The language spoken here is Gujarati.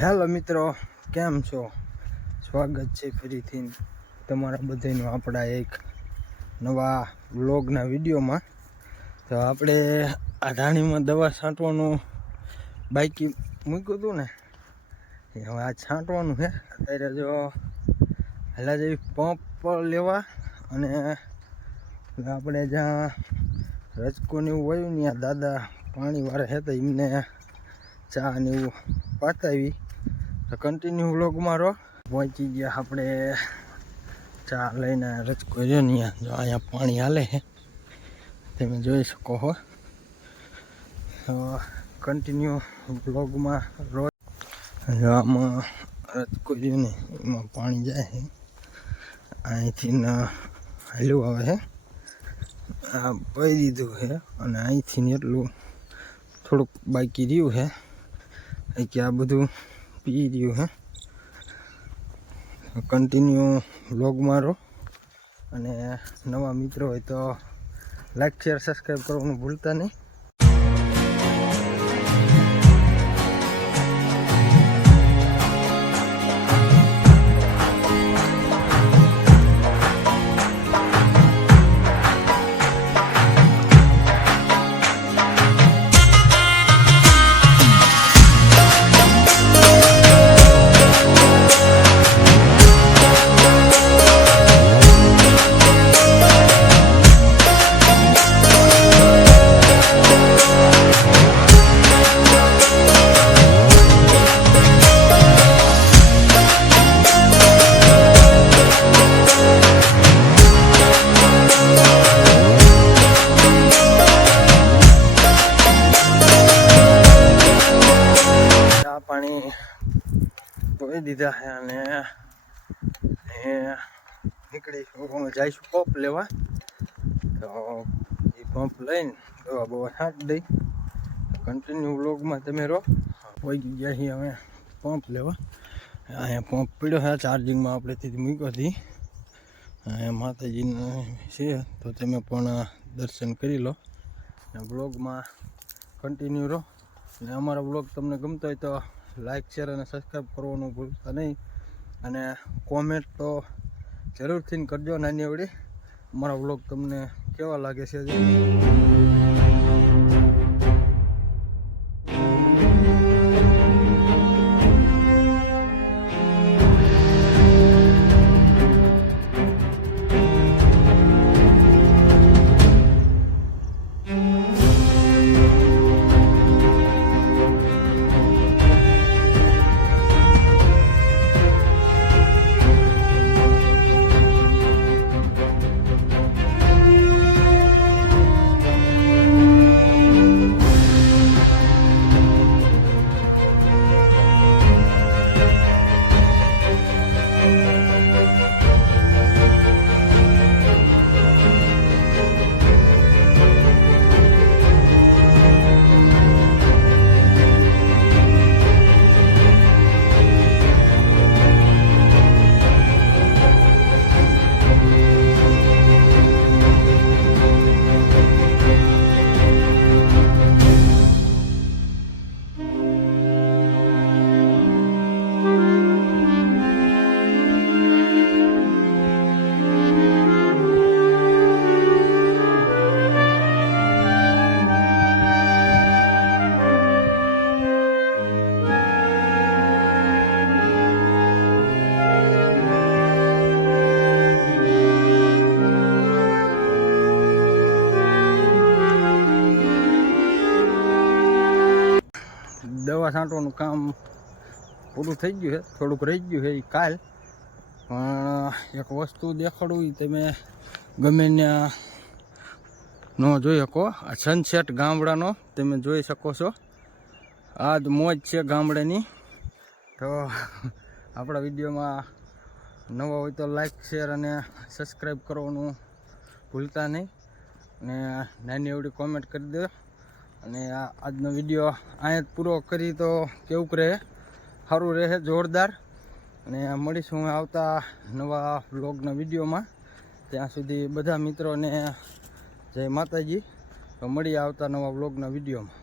હેલો મિત્રો, કેમ છો? સ્વાગત છે ફરીથી તમારા બધાનું આપણા એક નવા વ્લોગના વિડીયોમાં. તો આપણે આ ધાણીમાં દવા છાંટવાનું બાકી મૂક્યું હતું ને, હવે આ છાંટવાનું છે. અત્યારે જો પહેલાં જેવી પંપ લેવા અને આપણે જ્યાં રજકોને એવું વયું ને દાદા પાણી વાળા હતા એમને ચા ને એવું પાતાવી. તો કન્ટિન્યુ વ્લોગમાં રહો. પહોંચી ગયા આપણે ચા લઈને. રજકો રહ્યો ને જો અહીંયા પાણી હાલે છે, તમે જોઈ શકો છો. કન્ટિન્યુ વ્લોગમાં રહો. જો આમાં રજકો રહ્યો ને એમાં પાણી જાય છે, અહીંથી હાલ્યું આવે છે. આ પી દીધું છે અને અહીંથી એટલું થોડુંક બાકી રહ્યું છે કે આ બધું પી રહ્યું છે. કન્ટિન્યુ વ્લોગમાં રહો અને નવા મિત્રો હોય તો લાઈક શેર સબસ્ક્રાઈબ કરવાનું ભૂલતા નહીં. પાણી ધોઈ દીધા છે અને નીકળીશું, જઈશું પંપ લેવા. તો એ પંપ લઈને દવા બવા છાંટી દઈ. કન્ટિન્યુ વ્લોગમાં તમે રહો. પહોંચી ગયા છીએ અમે પંપ લેવા. અહીંયા પંપ પીડ્યો છે ચાર્જિંગમાં, આપણે તેથી મૂક્યો હતી. અહીંયા માતાજીને છે તો તમે પણ દર્શન કરી લો. વ્લોગમાં કન્ટિન્યુ રહો. અને અમારો વ્લોગ તમને ગમતો હોય તો લાઈક શેર અને સબસ્ક્રાઈબ કરવાનું ભૂલતા નહીં. અને કોમેન્ટ તો જરૂરથી કરજો નાની એવડી. અમારા વ્લોગ તમને કેવા લાગે છે? દવા છાંટવાનું કામ પૂરું થઈ ગયું છે, થોડુંક રહી ગયું છે એ કાલ. પણ એક વસ્તુ દેખાડું, તમે ગમે ત્યાં ન જોઈ શકો. આ સનસેટ ગામડાનો તમે જોઈ શકો છો. આ જ મોજ છે ગામડાની. તો આપણા વિડીયોમાં નવા હોય તો લાઈક શેર અને સબસ્ક્રાઈબ કરવાનું ભૂલતા નહીં. અને નાની એવડી કોમેન્ટ કરી દો. અને આજનો વિડીયો અહીંયા જ પૂરો કરી તો કેવું રહે, સારું રહે, જોરદાર. અને મળીશું આવતા નવા વ્લોગના વિડીયોમાં. ત્યાં સુધી બધા મિત્રોને જય માતાજી. તો મળીએ આવતા નવા વ્લોગના વિડીયોમાં.